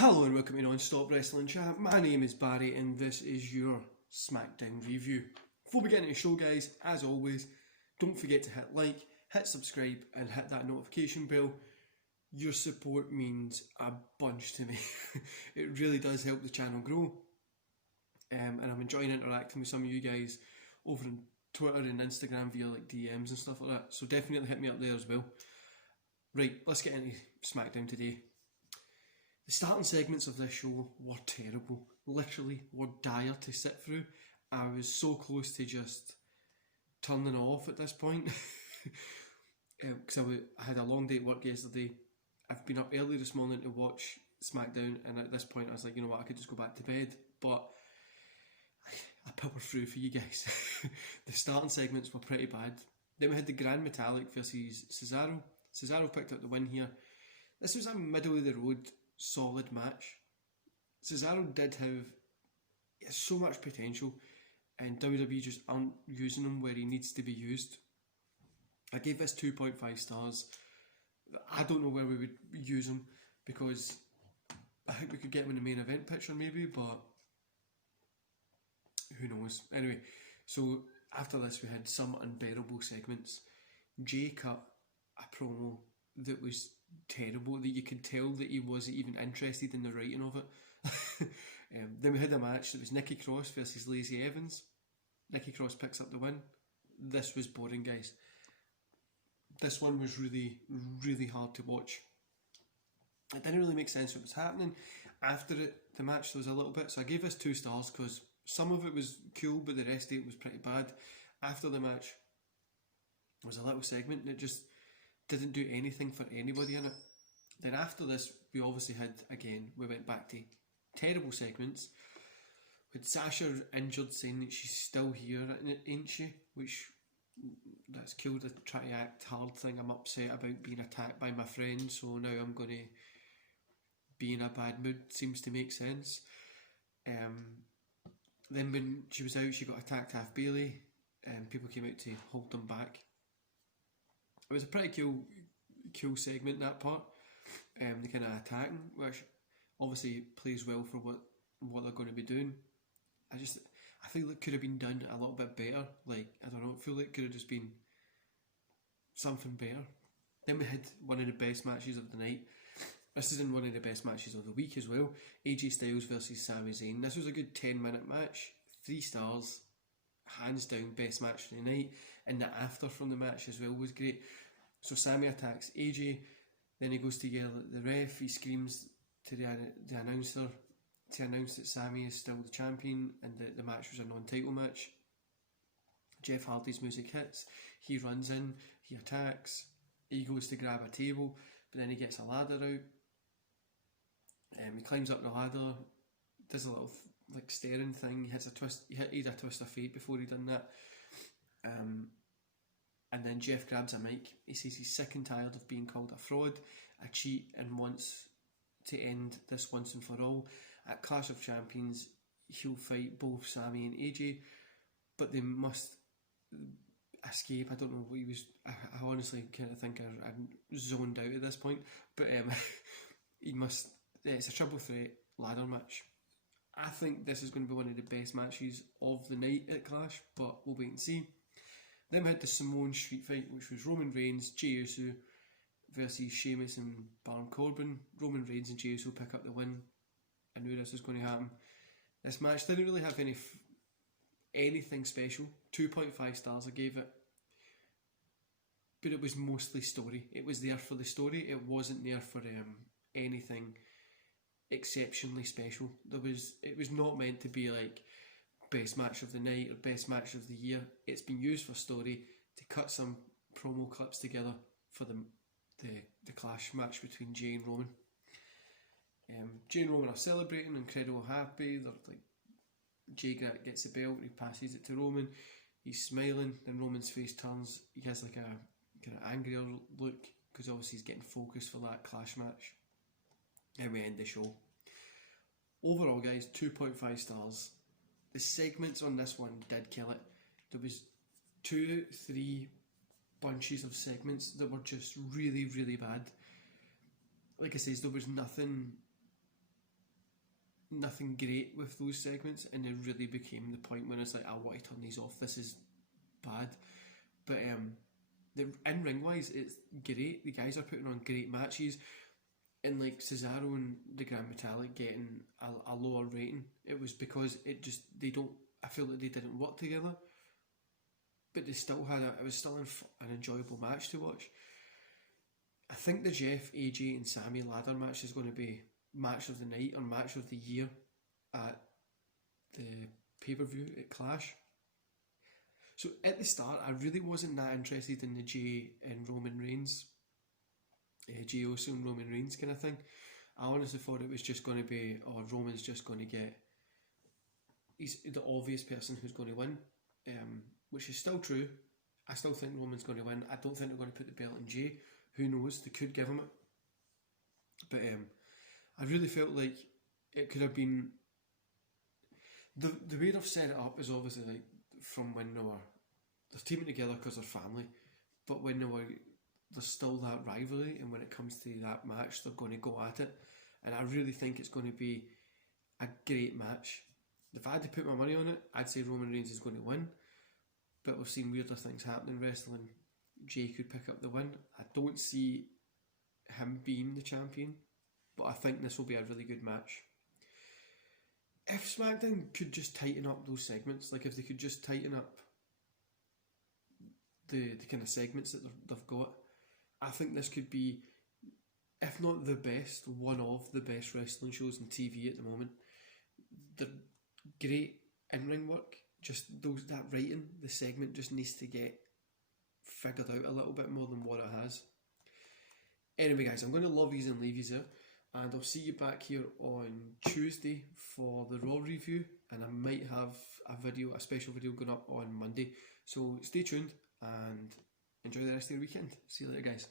Hello and welcome to Non-Stop Wrestling Chat. My name is Barry and this is your Smackdown review. Before we get into the show, guys, as always, don't forget to hit like, hit subscribe and hit that notification bell. Your support means a bunch to me. It really does help the channel grow. And I'm enjoying interacting with some of you guys over on Twitter and Instagram via like DMs and stuff like that. So definitely hit me up there as well. Right, let's get into Smackdown today. The starting segments of this show were terrible. Literally, were dire to sit through. I was so close to just turning off at this point. Because I had a long day at work yesterday. I've been up early this morning to watch Smackdown, and at this point I was like, you know what, I could just go back to bed. But I powered through for you guys. The starting segments were pretty bad. Then we had the Grand Metallic versus Cesaro. Cesaro picked up the win here. This was a middle of the road solid match. Cesaro did have so much potential, and WWE just aren't using him where he needs to be used. I gave this 2.5 stars. I don't know where we would use him, because I think we could get him in the main event picture maybe, but who knows. Anyway, so after this we had some unbearable segments. Jay cut a promo that was terrible, that you could tell that he wasn't even interested in the writing of it. Then we had a match that was Nikki Cross versus Lacey Evans. Nikki Cross picks up the win. This was boring, guys. This one was really, really hard to watch. It didn't really make sense what was happening. After the match there was a little bit, so I gave this 2 stars because some of it was cool but the rest of it was pretty bad. After the match there was a little segment that just didn't do anything for anybody in it. Then after this, we obviously had, again, we went back to terrible segments with Sasha injured, saying that she's still here, ain't she? Which, that's cool to try to act hard thing. I'm upset about being attacked by my friend, so now I'm going to be in a bad mood. Seems to make sense. Then when she was out, she got attacked half Bailey, and people came out to hold them back. It was a pretty cool segment, that part. The kind of attacking, which obviously plays well for what they're going to be doing. I feel it could have been done a little bit better. Like, I don't know, I feel like it could have just been something better. Then we had one of the best matches of the night. This is in one of the best matches of the week as well. AJ Styles versus Sami Zayn. This was a good 10-minute match. 3 stars. Hands down, best match of the night. And the after from the match as well was great. So Sami attacks AJ, then he goes to yell at the ref. He screams to the announcer to announce that Sami is still the champion and that the match was a non-title match. Jeff Hardy's music hits. He runs in, he attacks, he goes to grab a table, but then he gets a ladder out. He climbs up the ladder, does a little like staring thing. He hits a twist. He had a twist of fate before he done that. And then Jeff grabs a mic. He says he's sick and tired of being called a fraud, a cheat, and wants to end this once and for all. At Clash of Champions, he'll fight both Sami and AJ, but they must escape. I don't know what he was. I honestly kind of think I zoned out at this point, but he must. It's a triple threat ladder match. I think this is going to be one of the best matches of the night at Clash, but we'll wait and see. Then we had the Samoan street fight, which was Roman Reigns, Jey Uso versus Sheamus and Baron Corbin. Roman Reigns and Jey Uso pick up the win. I knew this was going to happen. This match didn't really have anything special. 2.5 stars I gave it. But it was mostly story. It was there for the story. It wasn't there for anything exceptionally special. It was not meant to be like best match of the night or best match of the year. It's been used for story, to cut some promo clips together for the clash match between Jey and Roman. Jey and Roman are celebrating, incredible happy. They're like, Jey gets the belt, he passes it to Roman, he's smiling, then Roman's face turns, he has like a kind of angrier look, because obviously he's getting focused for that clash match. And we end the show. Overall, guys, 2.5 stars. The segments on this one did kill it. There was 2-3 bunches of segments that were just really, really bad. Like I says, there was nothing nothing great with those segments, and it really became the point when it's like, I want to turn these off, this is bad. But the in-ring wise, it's great. The guys are putting on great matches, and like Cesaro and the Grand Metalik getting a lower rating, it was because I feel like they didn't work together, but they still had it was still an enjoyable match to watch. I think the Jeff, AJ and Sammy ladder match is going to be match of the night or match of the year at the pay-per-view at Clash. So at the start, I really wasn't that interested in the Jey and Roman Reigns, Jey Uso and Roman Reigns kind of thing. I honestly thought it was just going to be, Roman's just going to get, he's the obvious person who's going to win, which is still true. I still think Roman's going to win. I don't think they're going to put the belt on Jey. Who knows? They could give him it. But I really felt like it could have been, the way they've set it up is obviously like from when they're teaming together because they're family, but when there's still that rivalry, and when it comes to that match, they're going to go at it, and I really think it's going to be a great match. If I had to put my money on it, I'd say Roman Reigns is going to win, but we've seen weirder things happen in wrestling. Jey could pick up the win. I don't see him being the champion, but I think this will be a really good match. If SmackDown could just tighten up those segments, like if they could just tighten up the kind of segments that they've got, I think this could be, if not the best, one of the best wrestling shows on TV at the moment. The great in-ring work, just that writing, the segment just needs to get figured out a little bit more than what it has. Anyway guys, I'm going to love yous and leave yous there, and I'll see you back here on Tuesday for the Raw review, and I might have a special video going up on Monday, so stay tuned and enjoy the rest of your weekend. See you later guys.